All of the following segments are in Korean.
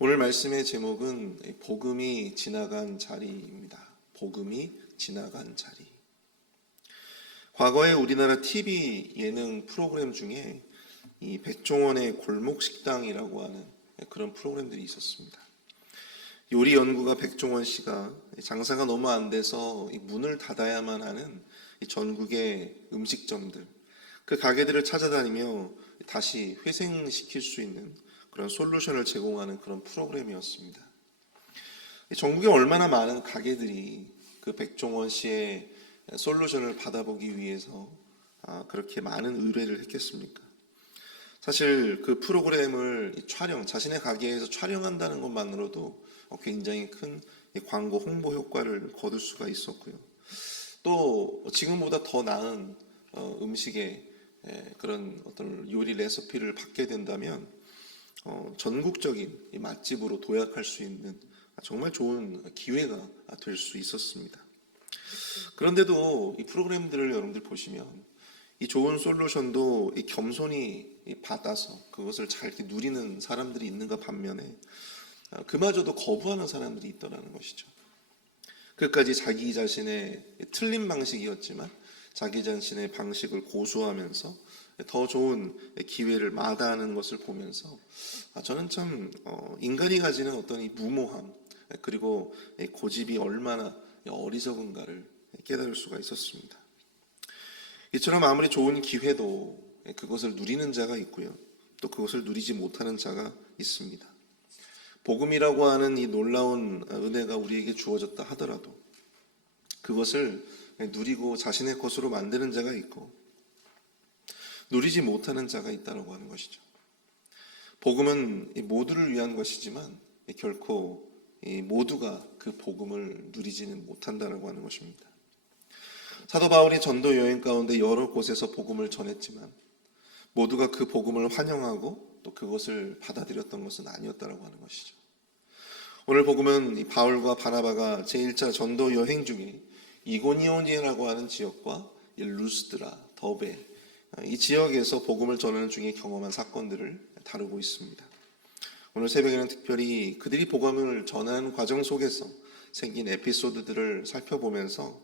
오늘 말씀의 제목은 복음이 지나간 자리입니다. 복음이 지나간 자리. 과거에 우리나라 TV 예능 프로그램 중에 이 백종원의 골목식당이라고 하는 그런 프로그램들이 있었습니다. 요리 연구가 백종원 씨가 장사가 너무 안 돼서 문을 닫아야만 하는 전국의 음식점들, 그 가게들을 찾아다니며 다시 회생시킬 수 있는 그런 솔루션을 제공하는 그런 프로그램이었습니다. 전국에 얼마나 많은 가게들이 그 백종원 씨의 솔루션을 받아보기 위해서 그렇게 많은 의뢰를 했겠습니까? 사실 그 프로그램을 자신의 가게에서 촬영한다는 것만으로도 굉장히 큰 광고 홍보 효과를 거둘 수가 있었고요. 또 지금보다 더 나은 음식의 그런 어떤 요리 레시피를 받게 된다면 전국적인 맛집으로 도약할 수 있는 정말 좋은 기회가 될 수 있었습니다. 그런데도 이 프로그램들을 여러분들 보시면 이 좋은 솔루션도 이 겸손히 받아서 그것을 잘 이렇게 누리는 사람들이 있는가 반면에 그마저도 거부하는 사람들이 있더라는 것이죠. 끝까지 자기 자신의 틀린 방식이었지만 자기 자신의 방식을 고수하면서 더 좋은 기회를 마다하는 것을 보면서 저는 참 인간이 가지는 어떤 이 무모함 그리고 고집이 얼마나 어리석은가를 깨달을 수가 있었습니다. 이처럼 아무리 좋은 기회도 그것을 누리는 자가 있고요. 또 그것을 누리지 못하는 자가 있습니다. 복음이라고 하는 이 놀라운 은혜가 우리에게 주어졌다 하더라도 그것을 누리고 자신의 것으로 만드는 자가 있고 누리지 못하는 자가 있다고 하는 것이죠. 복음은 모두를 위한 것이지만 결코 모두가 그 복음을 누리지는 못한다고 하는 것입니다. 사도 바울이 전도 여행 가운데 여러 곳에서 복음을 전했지만 모두가 그 복음을 환영하고 또 그것을 받아들였던 것은 아니었다고 하는 것이죠. 오늘 복음은 바울과 바나바가 제1차 전도 여행 중에 이고니온이라고 하는 지역과 루스드라, 더베 이 지역에서 복음을 전하는 중에 경험한 사건들을 다루고 있습니다. 오늘 새벽에는 특별히 그들이 복음을 전하는 과정 속에서 생긴 에피소드들을 살펴보면서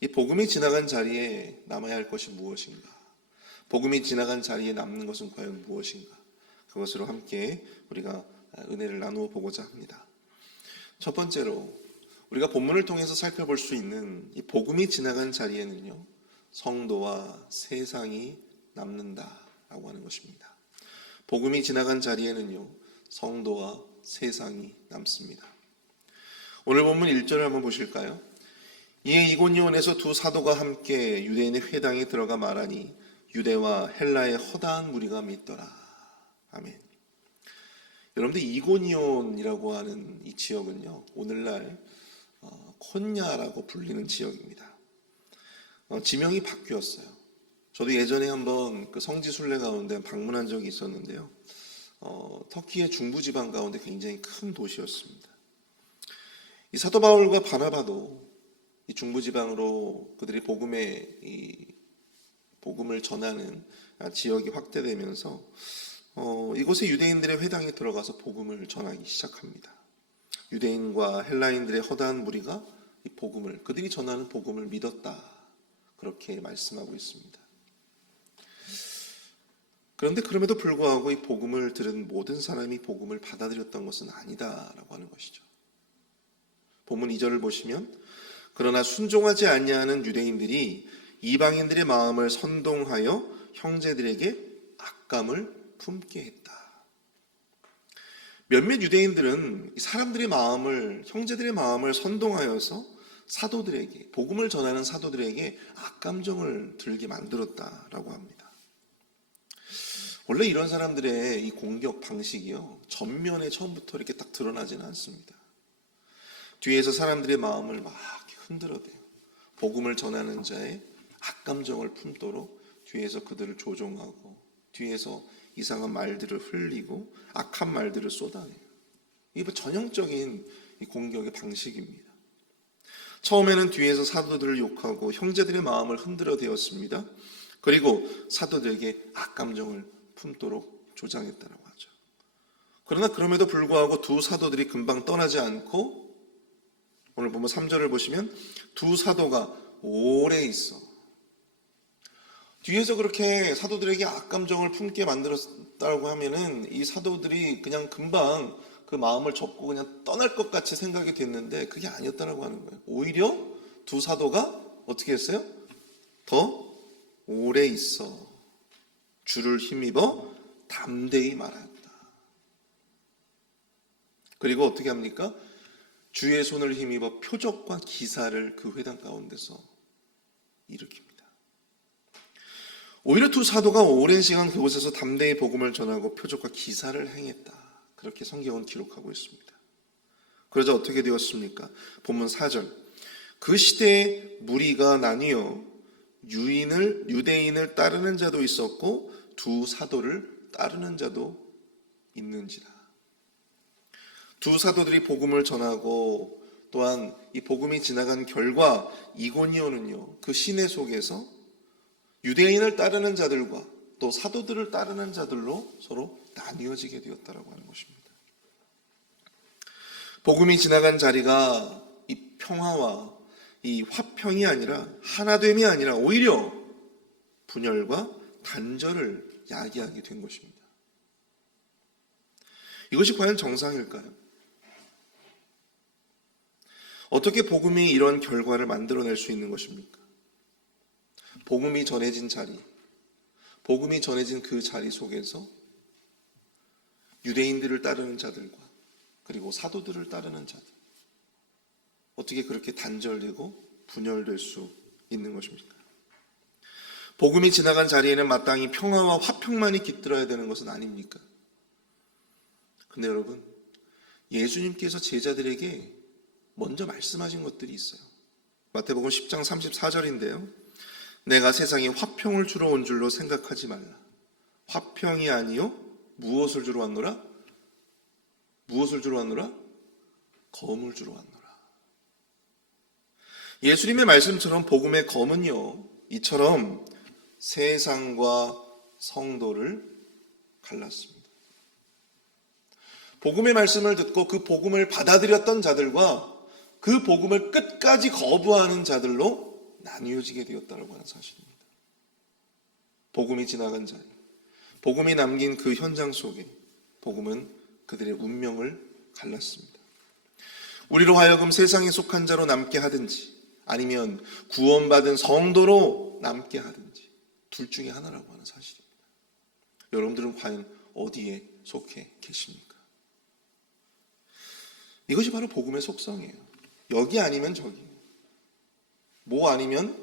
이 복음이 지나간 자리에 남아야 할 것이 무엇인가, 복음이 지나간 자리에 남는 것은 과연 무엇인가, 그것으로 함께 우리가 은혜를 나누어 보고자 합니다. 첫 번째로 우리가 본문을 통해서 살펴볼 수 있는 이 복음이 지나간 자리에는요, 성도와 세상이 남는다라고 하는 것입니다. 복음이 지나간 자리에는요, 성도와 세상이 남습니다. 오늘 본문 1절을 한번 보실까요? 이에 이고니온에서 두 사도가 함께 유대인의 회당에 들어가 말하니 유대와 헬라의 허다한 무리가 믿더라. 아멘. 여러분들 이고니온이라고 하는 이 지역은요, 오늘날 콘야라고 불리는 지역입니다. 지명이 바뀌었어요. 저도 예전에 한번 그 성지 순례 가운데 방문한 적이 있었는데요. 터키의 중부지방 가운데 굉장히 큰 도시였습니다. 이 사도 바울과 바나바도 이 중부지방으로 그들이 복음을 전하는 지역이 확대되면서 이곳에 유대인들의 회당에 들어가서 복음을 전하기 시작합니다. 유대인과 헬라인들의 허다한 무리가 이 그들이 전하는 복음을 믿었다. 그렇게 말씀하고 있습니다. 그런데 그럼에도 불구하고 이 복음을 들은 모든 사람이 복음을 받아들였던 것은 아니다라고 하는 것이죠. 본문 2절을 보시면 그러나 순종하지 아니하는 유대인들이 이방인들의 마음을 선동하여 형제들에게 악감을 품게 했다. 몇몇 유대인들은 사람들의 마음을, 형제들의 마음을 선동하여서 사도들에게, 복음을 전하는 사도들에게 악감정을 들게 만들었다라고 합니다. 원래 이런 사람들의 이 공격 방식이요, 전면에 처음부터 이렇게 딱 드러나지는 않습니다. 뒤에서 사람들의 마음을 막 흔들어대요. 복음을 전하는 자의 악감정을 품도록 뒤에서 그들을 조종하고 뒤에서 이상한 말들을 흘리고 악한 말들을 쏟아내요. 이게 전형적인 이 공격의 방식입니다. 처음에는 뒤에서 사도들을 욕하고 형제들의 마음을 흔들어 대었습니다. 그리고 사도들에게 악감정을 품도록 조장했다고 하죠. 그러나 그럼에도 불구하고 두 사도들이 금방 떠나지 않고 오늘 보면 3절을 보시면 두 사도가 오래 있어. 뒤에서 그렇게 사도들에게 악감정을 품게 만들었다고 하면은 이 사도들이 그냥 금방 그 마음을 접고 그냥 떠날 것 같이 생각이 됐는데 그게 아니었다라고 하는 거예요. 오히려 두 사도가 어떻게 했어요? 더 오래 있어. 주를 힘입어 담대히 말하였다. 그리고 어떻게 합니까? 주의 손을 힘입어 표적과 기사를 그 회당 가운데서 일으킵니다. 오히려 두 사도가 오랜 시간 그곳에서 담대히 복음을 전하고 표적과 기사를 행했다. 그렇게 성경은 기록하고 있습니다. 그러자 어떻게 되었습니까? 본문 4절. 그 시대에 무리가 나뉘어 유대인을 따르는 자도 있었고 두 사도를 따르는 자도 있는지라. 두 사도들이 복음을 전하고 또한 이 복음이 지나간 결과 이고니온은요, 그 시내 속에서 유대인을 따르는 자들과 또 사도들을 따르는 자들로 서로 나뉘어지게 되었다라고 하는 것입니다. 복음이 지나간 자리가 이 평화와 이 화평이 아니라 하나됨이 아니라 오히려 분열과 단절을 야기하게 된 것입니다. 이것이 과연 정상일까요? 어떻게 복음이 이런 결과를 만들어낼 수 있는 것입니까? 복음이 전해진 자리, 복음이 전해진 그 자리 속에서 유대인들을 따르는 자들과 그리고 사도들을 따르는 자들, 어떻게 그렇게 단절되고 분열될 수 있는 것입니까? 복음이 지나간 자리에는 마땅히 평화와 화평만이 깃들어야 되는 것은 아닙니까? 근데 여러분, 예수님께서 제자들에게 먼저 말씀하신 것들이 있어요. 마태복음 10장 34절인데요. 내가 세상에 화평을 주러 온 줄로 생각하지 말라. 화평이 아니요 무엇을 주러 왔노라? 무엇을 주러 왔노라? 검을 주러 왔노라. 예수님의 말씀처럼 복음의 검은요, 이처럼 세상과 성도를 갈랐습니다. 복음의 말씀을 듣고 그 복음을 받아들였던 자들과 그 복음을 끝까지 거부하는 자들로 나뉘어지게 되었다고 하는 사실입니다. 복음이 지나간 자리, 복음이 남긴 그 현장 속에 복음은 그들의 운명을 갈랐습니다. 우리로 하여금 세상에 속한 자로 남게 하든지 아니면 구원받은 성도로 남게 하든지 둘 중에 하나라고 하는 사실입니다. 여러분들은 과연 어디에 속해 계십니까? 이것이 바로 복음의 속성이에요. 여기 아니면 저기, 뭐 아니면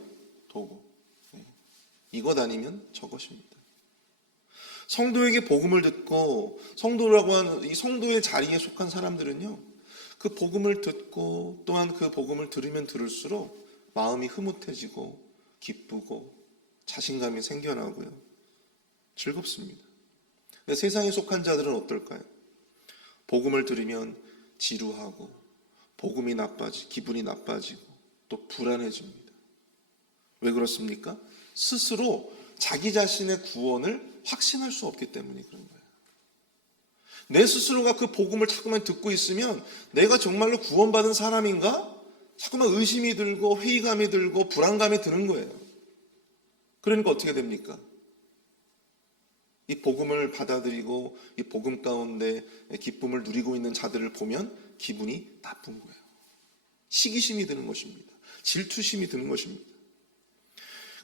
도구, 이것 아니면 저것입니다. 성도에게 복음을 듣고 성도라고 하는 이 성도의 자리에 속한 사람들은요, 그 복음을 듣고 또한 그 복음을 들으면 들을수록 마음이 흐뭇해지고 기쁘고 자신감이 생겨나고요, 즐겁습니다. 근데 세상에 속한 자들은 어떨까요? 복음을 들으면 지루하고 복음이 기분이 나빠지고 또 불안해집니다. 왜 그렇습니까? 스스로 자기 자신의 구원을 확신할 수 없기 때문에 그런 거예요. 내 스스로가 그 복음을 자꾸만 듣고 있으면 내가 정말로 구원받은 사람인가? 자꾸만 의심이 들고 회의감이 들고 불안감이 드는 거예요. 그러니까 어떻게 됩니까? 이 복음을 받아들이고 이 복음 가운데 기쁨을 누리고 있는 자들을 보면 기분이 나쁜 거예요. 시기심이 드는 것입니다. 질투심이 드는 것입니다.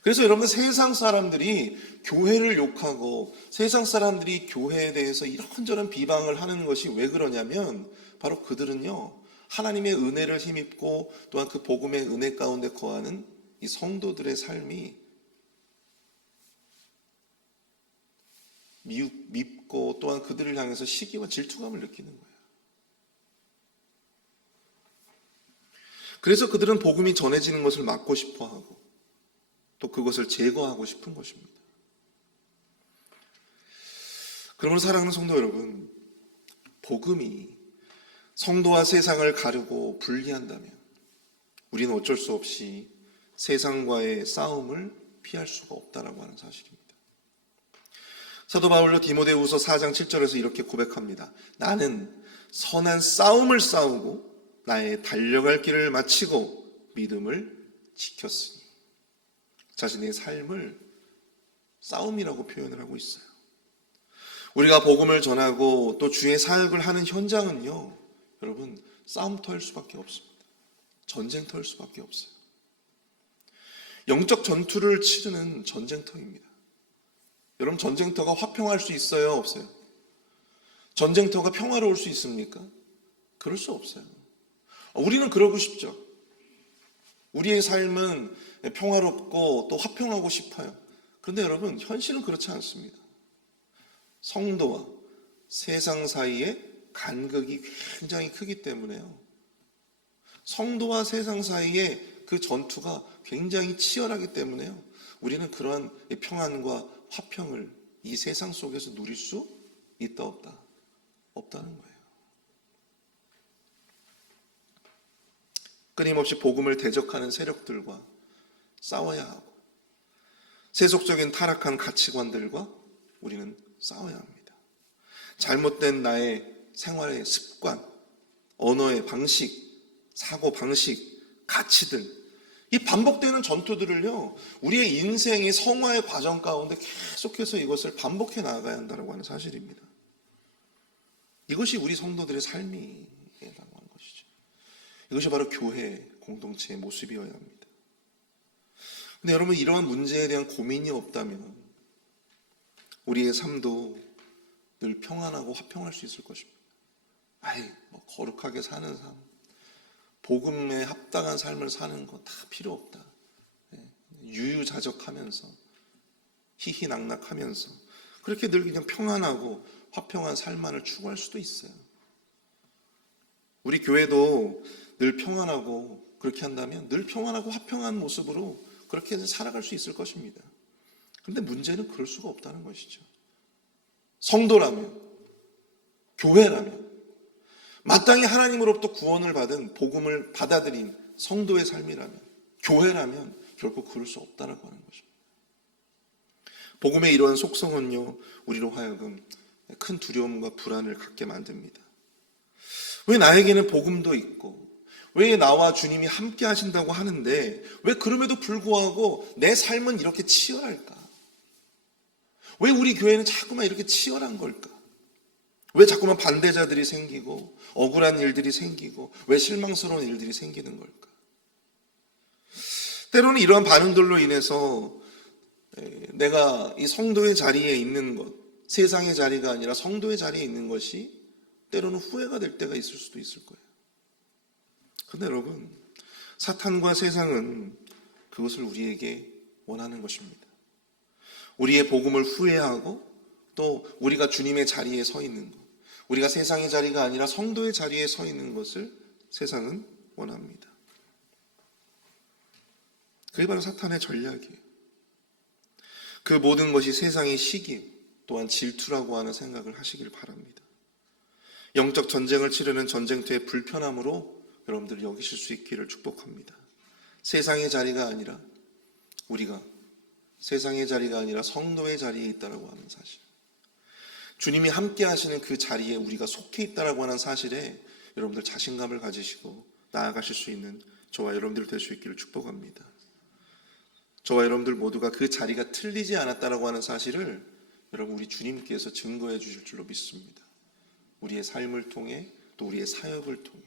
그래서 여러분, 세상 사람들이 교회를 욕하고 세상 사람들이 교회에 대해서 이런저런 비방을 하는 것이 왜 그러냐면 바로 그들은요, 하나님의 은혜를 힘입고 또한 그 복음의 은혜 가운데 거하는 이 성도들의 삶이 밉고 또한 그들을 향해서 시기와 질투감을 느끼는 거예요. 그래서 그들은 복음이 전해지는 것을 막고 싶어하고 또 그것을 제거하고 싶은 것입니다. 그러므로 사랑하는 성도 여러분, 복음이 성도와 세상을 가르고 분리한다면 우리는 어쩔 수 없이 세상과의 싸움을 피할 수가 없다라고 하는 사실입니다. 사도 바울도 디모데후서 4장 7절에서 이렇게 고백합니다. 나는 선한 싸움을 싸우고 나의 달려갈 길을 마치고 믿음을 지켰으니. 자신의 삶을 싸움이라고 표현을 하고 있어요. 우리가 복음을 전하고 또 주의 사역을 하는 현장은요, 여러분, 싸움터일 수밖에 없습니다. 전쟁터일 수밖에 없어요. 영적 전투를 치르는 전쟁터입니다. 여러분, 전쟁터가 화평할 수 있어요, 없어요? 전쟁터가 평화로울 수 있습니까? 그럴 수 없어요. 우리는 그러고 싶죠. 우리의 삶은 평화롭고 또 화평하고 싶어요. 그런데 여러분, 현실은 그렇지 않습니다. 성도와 세상 사이의 간극이 굉장히 크기 때문에요. 성도와 세상 사이의 그 전투가 굉장히 치열하기 때문에요. 우리는 그러한 평안과 화평을 이 세상 속에서 누릴 수 있다 없다? 없다는 거예요. 끊임없이 복음을 대적하는 세력들과 싸워야 하고 세속적인 타락한 가치관들과 우리는 싸워야 합니다. 잘못된 나의 생활의 습관, 언어의 방식, 사고 방식, 가치들, 이 반복되는 전투들을요, 우리의 인생의 성화의 과정 가운데 계속해서 이것을 반복해 나아가야 한다고 하는 사실입니다. 이것이 우리 성도들의 삶이라고 하는 것이죠. 이것이 바로 교회 공동체의 모습이어야 합니다. 근데 여러분, 이러한 문제에 대한 고민이 없다면 우리의 삶도 늘 평안하고 화평할 수 있을 것입니다. 거룩하게 사는 삶, 복음에 합당한 삶을 사는 거 다 필요 없다. 유유자적하면서 희희낙낙하면서 그렇게 늘 그냥 평안하고 화평한 삶만을 추구할 수도 있어요. 우리 교회도 늘 평안하고 그렇게 한다면 늘 평안하고 화평한 모습으로 그렇게 해서 살아갈 수 있을 것입니다. 그런데 문제는 그럴 수가 없다는 것이죠. 성도라면, 교회라면, 마땅히 하나님으로부터 구원을 받은 복음을 받아들인 성도의 삶이라면, 교회라면 결코 그럴 수 없다라고 하는 것입니다. 복음의 이러한 속성은요, 우리로 하여금 큰 두려움과 불안을 갖게 만듭니다. 왜 나에게는 복음도 있고, 왜 나와 주님이 함께 하신다고 하는데 왜 그럼에도 불구하고 내 삶은 이렇게 치열할까? 왜 우리 교회는 자꾸만 이렇게 치열한 걸까? 왜 자꾸만 반대자들이 생기고 억울한 일들이 생기고 왜 실망스러운 일들이 생기는 걸까? 때로는 이러한 반응들로 인해서 내가 이 성도의 자리에 있는 것, 세상의 자리가 아니라 성도의 자리에 있는 것이 때로는 후회가 될 때가 있을 수도 있을 거예요. 그런데 여러분, 사탄과 세상은 그것을 우리에게 원하는 것입니다. 우리의 복음을 후회하고 또 우리가 주님의 자리에 서 있는 것, 우리가 세상의 자리가 아니라 성도의 자리에 서 있는 것을 세상은 원합니다. 그게 바로 사탄의 전략이에요. 그 모든 것이 세상의 시기 또한 질투라고 하는 생각을 하시길 바랍니다. 영적 전쟁을 치르는 전쟁터의 불편함으로 여러분들 여기실 수 있기를 축복합니다. 세상의 자리가 아니라 우리가 세상의 자리가 아니라 성도의 자리에 있다라고 하는 사실, 주님이 함께 하시는 그 자리에 우리가 속해 있다라고 하는 사실에 여러분들 자신감을 가지시고 나아가실 수 있는 저와 여러분들 될 수 있기를 축복합니다. 저와 여러분들 모두가 그 자리가 틀리지 않았다라고 하는 사실을 여러분 우리 주님께서 증거해 주실 줄로 믿습니다. 우리의 삶을 통해 또 우리의 사역을 통해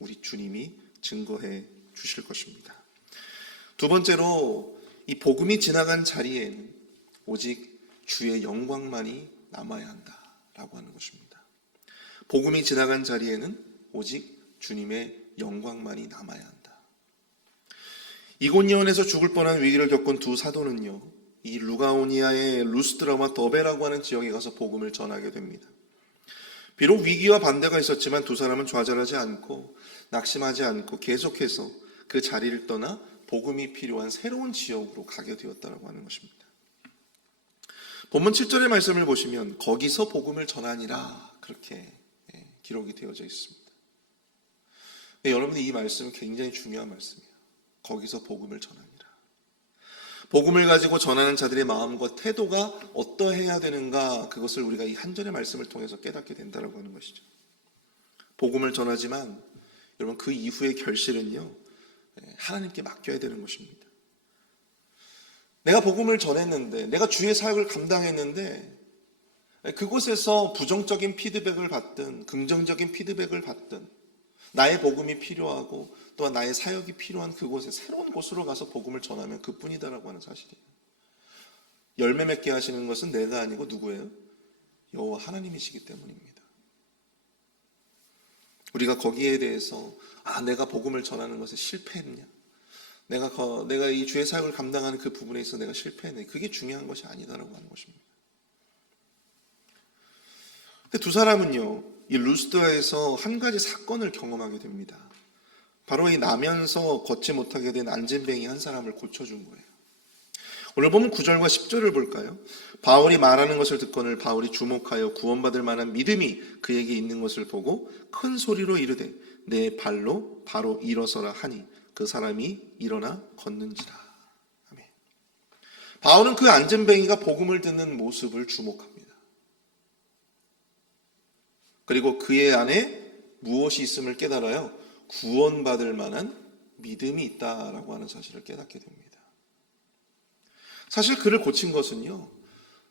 우리 주님이 증거해 주실 것입니다. 두 번째로 이 복음이 지나간 자리에는 오직 주의 영광만이 남아야 한다라고 하는 것입니다. 복음이 지나간 자리에는 오직 주님의 영광만이 남아야 한다. 이고니온에서 죽을 뻔한 위기를 겪은 두 사도는요, 이 루가오니아의 루스드라와 더베라고 하는 지역에 가서 복음을 전하게 됩니다. 비록 위기와 반대가 있었지만 두 사람은 좌절하지 않고 낙심하지 않고 계속해서 그 자리를 떠나 복음이 필요한 새로운 지역으로 가게 되었다고 하는 것입니다. 본문 7절의 말씀을 보시면 거기서 복음을 전하니라 그렇게 기록이 되어져 있습니다. 여러분이 이 말씀은 굉장히 중요한 말씀이에요. 거기서 복음을 전하니라. 복음을 가지고 전하는 자들의 마음과 태도가 어떠해야 되는가, 그것을 우리가 이 한 절의 말씀을 통해서 깨닫게 된다라고 하는 것이죠. 복음을 전하지만 여러분, 그 이후의 결실은요, 하나님께 맡겨야 되는 것입니다. 내가 복음을 전했는데, 내가 주의 사역을 감당했는데, 그곳에서 부정적인 피드백을 받든 긍정적인 피드백을 받든, 나의 복음이 필요하고 또한 나의 사역이 필요한 그곳에, 새로운 곳으로 가서 복음을 전하면 그뿐이다라고 하는 사실이에요. 열매 맺게 하시는 것은 내가 아니고 누구예요? 여호와 하나님이시기 때문입니다. 우리가 거기에 대해서 내가 복음을 전하는 것에 실패했냐, 내가 이 주의 사역을 감당하는 그 부분에 있어서 내가 실패했네, 그게 중요한 것이 아니다라고 하는 것입니다. 근데 두 사람은요, 이 루스드라에서 한 가지 사건을 경험하게 됩니다. 바로 이 나면서 걷지 못하게 된 안진뱅이 한 사람을 고쳐준 거예요. 오늘 보면 9절과 10절을 볼까요? 바울이 말하는 것을 듣거늘 바울이 주목하여 구원받을 만한 믿음이 그에게 있는 것을 보고 큰 소리로 이르되 내 발로 바로 일어서라 하니 그 사람이 일어나 걷는지라. 아멘. 바울은 그 안진뱅이가 복음을 듣는 모습을 주목합니다. 그리고 그의 안에 무엇이 있음을 깨달아요? 구원받을 만한 믿음이 있다라고 하는 사실을 깨닫게 됩니다. 사실 그를 고친 것은요,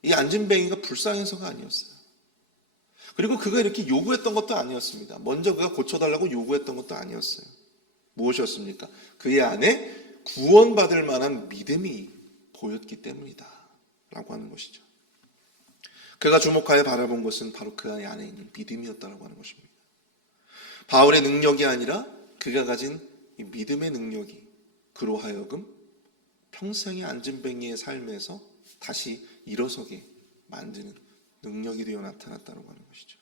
이 안진뱅이가 불쌍해서가 아니었어요. 그리고 그가 이렇게 요구했던 것도 아니었습니다. 먼저 그가 고쳐달라고 요구했던 것도 아니었어요. 무엇이었습니까? 그의 안에 구원받을 만한 믿음이 보였기 때문이다 라고 하는 것이죠. 그가 주목하여 바라본 것은 바로 그 안에 있는 믿음이었다라고 하는 것입니다. 바울의 능력이 아니라 그가 가진 이 믿음의 능력이 그로 하여금 평생의 안진뱅이의 삶에서 다시 일어서게 만드는 능력이 되어 나타났다고 하는 것이죠.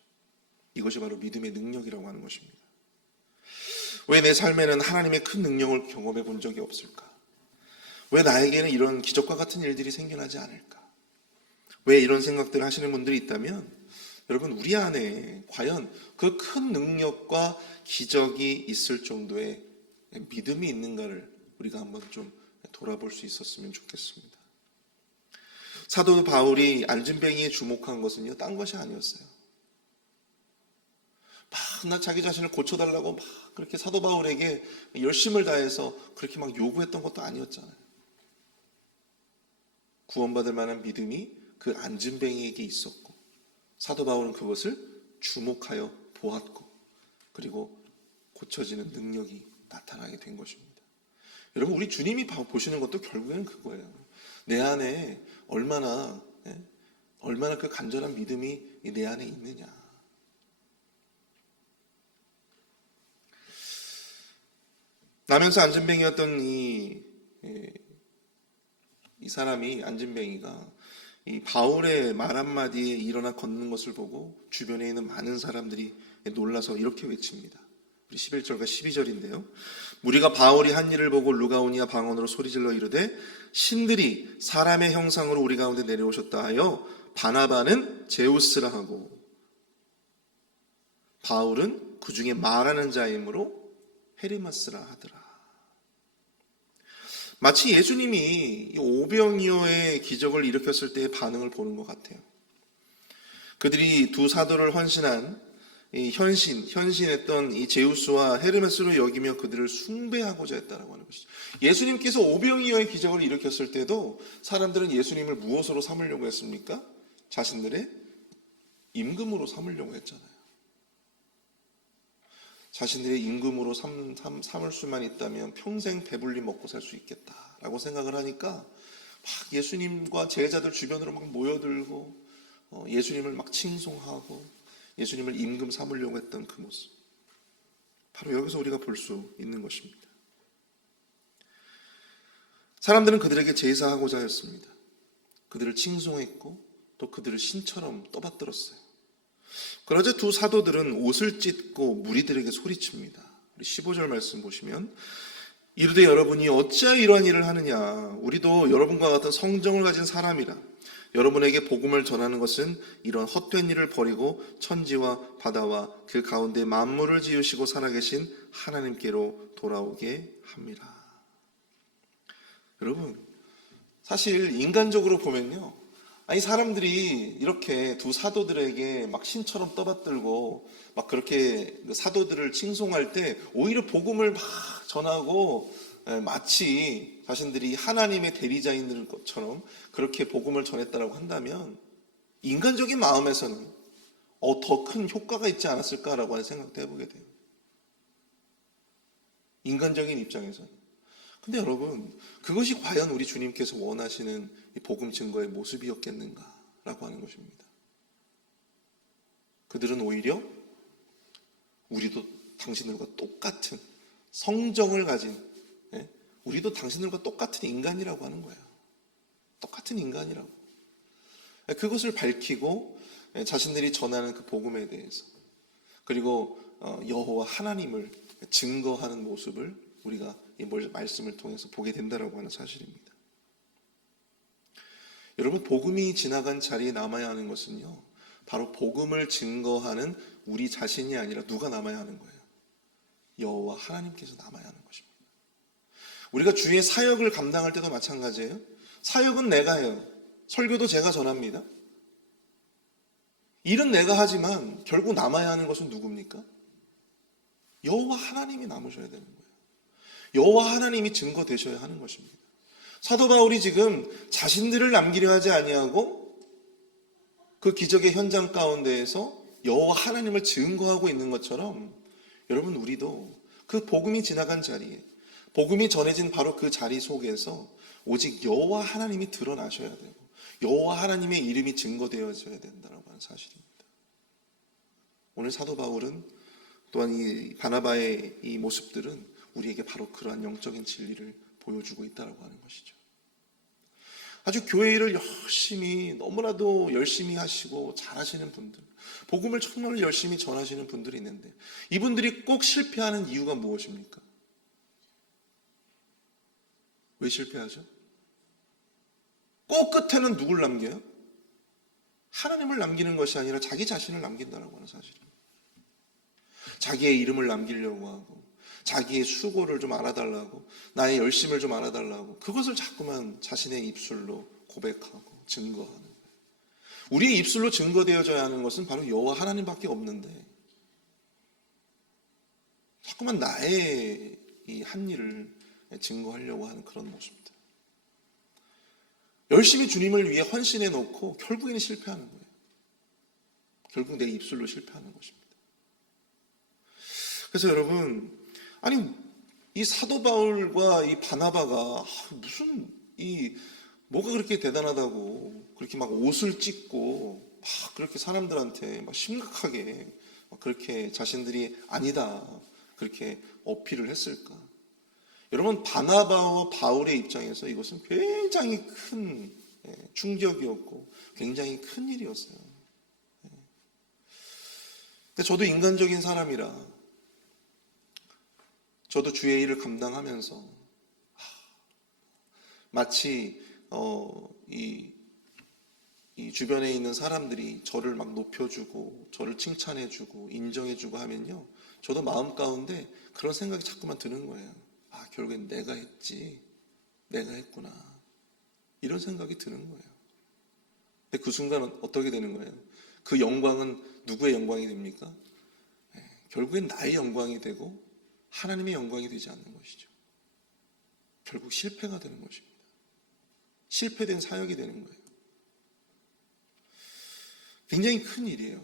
이것이 바로 믿음의 능력이라고 하는 것입니다. 왜 내 삶에는 하나님의 큰 능력을 경험해 본 적이 없을까? 왜 나에게는 이런 기적과 같은 일들이 생겨나지 않을까? 왜 이런 생각들을 하시는 분들이 있다면, 여러분, 우리 안에 과연 그 큰 능력과 기적이 있을 정도의 믿음이 있는가를 우리가 한번 좀 돌아볼 수 있었으면 좋겠습니다. 사도 바울이 안진뱅이에 주목한 것은요, 딴 것이 아니었어요. 막 자기 자신을 고쳐달라고 막 그렇게 사도 바울에게 열심을 다해서 그렇게 막 요구했던 것도 아니었잖아요. 구원받을 만한 믿음이 그 안진뱅이에게 있었고, 사도 바울은 그것을 주목하여 보았고, 그리고 고쳐지는 능력이 나타나게 된 것입니다. 여러분, 우리 주님이 보시는 것도 결국에는 그거예요. 내 안에 얼마나 그 간절한 믿음이 내 안에 있느냐. 나면서 안진뱅이였던 이 사람이, 안진뱅이가 이 바울의 말 한마디에 일어나 걷는 것을 보고 주변에 있는 많은 사람들이 놀라서 이렇게 외칩니다. 우리 11절과 12절인데요. 무리가 바울이 한 일을 보고 루가오니아 방언으로 소리질러 이르되 신들이 사람의 형상으로 우리 가운데 내려오셨다 하여 바나바는 제우스라 하고 바울은 그 중에 말하는 자이므로 헤르메스라 하더라. 마치 예수님이 오병이어의 기적을 일으켰을 때의 반응을 보는 것 같아요. 그들이 두 사도를 현신했던 이 제우스와 헤르메스로 여기며 그들을 숭배하고자 했다라고 하는 것이죠. 예수님께서 오병이어의 기적을 일으켰을 때도 사람들은 예수님을 무엇으로 삼으려고 했습니까? 자신들의 임금으로 삼으려고 했잖아요. 자신들의 임금으로 삼을 수만 있다면 평생 배불리 먹고 살 수 있겠다라고 생각을 하니까 막 예수님과 제자들 주변으로 막 모여들고 예수님을 막 칭송하고 예수님을 임금 삼으려고 했던 그 모습, 바로 여기서 우리가 볼 수 있는 것입니다. 사람들은 그들에게 제사하고자 했습니다. 그들을 칭송했고 또 그들을 신처럼 떠받들었어요. 그러자 두 사도들은 옷을 찢고 무리들에게 소리칩니다. 우리 15절 말씀 보시면 이르되 여러분이 어찌하여 이러한 일을 하느냐, 우리도 여러분과 같은 성정을 가진 사람이라. 여러분에게 복음을 전하는 것은 이런 헛된 일을 버리고 천지와 바다와 그 가운데 만물을 지으시고 살아계신 하나님께로 돌아오게 합니다. 여러분, 사실 인간적으로 보면요, 아니 사람들이 이렇게 두 사도들에게 막 신처럼 떠받들고 막 그렇게 그 사도들을 칭송할 때 오히려 복음을 막 전하고 마치 자신들이 하나님의 대리자인 것처럼 그렇게 복음을 전했다라고 한다면 인간적인 마음에서는 더 큰 효과가 있지 않았을까라고 하는 생각도 해보게 돼요. 인간적인 입장에서는. 근데 여러분, 그것이 과연 우리 주님께서 원하시는 이 복음 증거의 모습이었겠는가라고 하는 것입니다. 그들은 오히려 우리도 당신들과 똑같은 성정을 가진, 우리도 당신들과 똑같은 인간이라고 하는 거예요. 똑같은 인간이라고. 그것을 밝히고 자신들이 전하는 그 복음에 대해서, 그리고 여호와 하나님을 증거하는 모습을 우리가 이 말씀을 통해서 보게 된다라고 하는 사실입니다. 여러분, 복음이 지나간 자리에 남아야 하는 것은요, 바로 복음을 증거하는 우리 자신이 아니라 누가 남아야 하는 거예요? 여호와 하나님께서 남아야 하는 것입니다. 우리가 주의 사역을 감당할 때도 마찬가지예요. 사역은 내가 해요. 설교도 제가 전합니다. 일은 내가 하지만 결국 남아야 하는 것은 누굽니까? 여호와 하나님이 남으셔야 되는 거예요. 여호와 하나님이 증거되셔야 하는 것입니다. 사도 바울이 지금 자신들을 남기려 하지 아니하고 그 기적의 현장 가운데에서 여호와 하나님을 증거하고 있는 것처럼 여러분, 우리도 그 복음이 지나간 자리에, 복음이 전해진 바로 그 자리 속에서 오직 여호와 하나님이 드러나셔야 되고 여호와 하나님의 이름이 증거되어져야 된다고 하는 사실입니다. 오늘 사도 바울은 또한 이 바나바의 이 모습들은 우리에게 바로 그러한 영적인 진리를 보여주고 있다고 하는 것이죠. 아주 교회 일을 열심히, 너무나도 열심히 하시고 잘하시는 분들, 복음을 정말 열심히 전하시는 분들이 있는데 이분들이 꼭 실패하는 이유가 무엇입니까? 왜 실패하죠? 꼭 끝에는 누굴 남겨요? 하나님을 남기는 것이 아니라 자기 자신을 남긴다고 하는 사실입니다. 자기의 이름을 남기려고 하고 자기의 수고를 좀 알아달라고, 나의 열심을 좀 알아달라고, 그것을 자꾸만 자신의 입술로 고백하고 증거하는 거예요. 우리의 입술로 증거되어져야 하는 것은 바로 여호와 하나님밖에 없는데 자꾸만 나의 이 한 일을 증거하려고 하는 그런 모습들. 열심히 주님을 위해 헌신해 놓고 결국에는 실패하는 거예요. 결국 내 입술로 실패하는 것입니다. 그래서 여러분, 아니 이 사도 바울과 이 바나바가 무슨 뭐가 그렇게 대단하다고 그렇게 막 옷을 찢고 막 그렇게 사람들한테 막 심각하게 막 그렇게 자신들이 아니다 그렇게 어필을 했을까? 여러분, 바나바와 바울의 입장에서 이것은 굉장히 큰 충격이었고 굉장히 큰 일이었어요. 근데 저도 인간적인 사람이라 저도 주의 일을 감당하면서 마치 이 주변에 있는 사람들이 저를 막 높여주고 저를 칭찬해주고 인정해주고 하면요, 저도 마음 가운데 그런 생각이 자꾸만 드는 거예요. 결국엔 내가 했지, 내가 했구나, 이런 생각이 드는 거예요. 근데 그 순간은 어떻게 되는 거예요? 그 영광은 누구의 영광이 됩니까? 결국엔 나의 영광이 되고 하나님의 영광이 되지 않는 것이죠. 결국 실패가 되는 것입니다. 실패된 사역이 되는 거예요. 굉장히 큰 일이에요.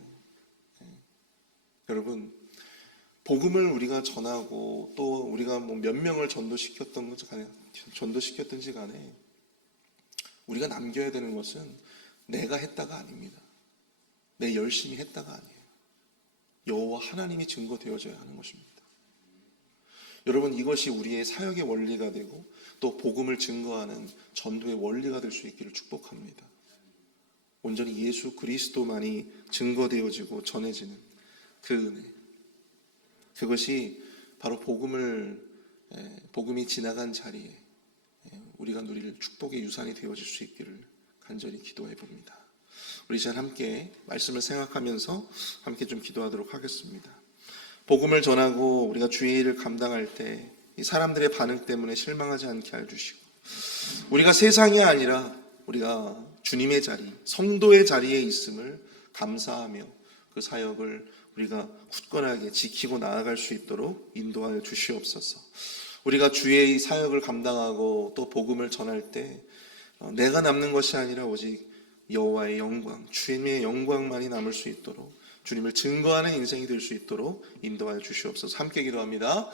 여러분, 복음을 우리가 전하고 또 우리가 뭐 몇 명을 전도시켰던지 간에 우리가 남겨야 되는 것은 내가 했다가 아닙니다. 내 열심히 했다가 아니에요. 여호와 하나님이 증거되어져야 하는 것입니다. 여러분, 이것이 우리의 사역의 원리가 되고 또 복음을 증거하는 전도의 원리가 될 수 있기를 축복합니다. 온전히 예수 그리스도만이 증거되어지고 전해지는 그 은혜, 그것이 바로 복음이 지나간 자리에 우리가 누릴 축복의 유산이 되어질 수 있기를 간절히 기도해 봅니다. 우리 이제 함께 말씀을 생각하면서 함께 좀 기도하도록 하겠습니다. 복음을 전하고 우리가 주의 일을 감당할 때 이 사람들의 반응 때문에 실망하지 않게 해주시고 우리가 세상이 아니라 우리가 주님의 자리, 성도의 자리에 있음을 감사하며 그 사역을 우리가 굳건하게 지키고 나아갈 수 있도록 인도하여 주시옵소서. 우리가 주의 이 사역을 감당하고 또 복음을 전할 때 내가 남는 것이 아니라 오직 여호와의 영광, 주님의 영광만이 남을 수 있도록 주님을 증거하는 인생이 될 수 있도록 인도하여 주시옵소서. 함께 기도합니다.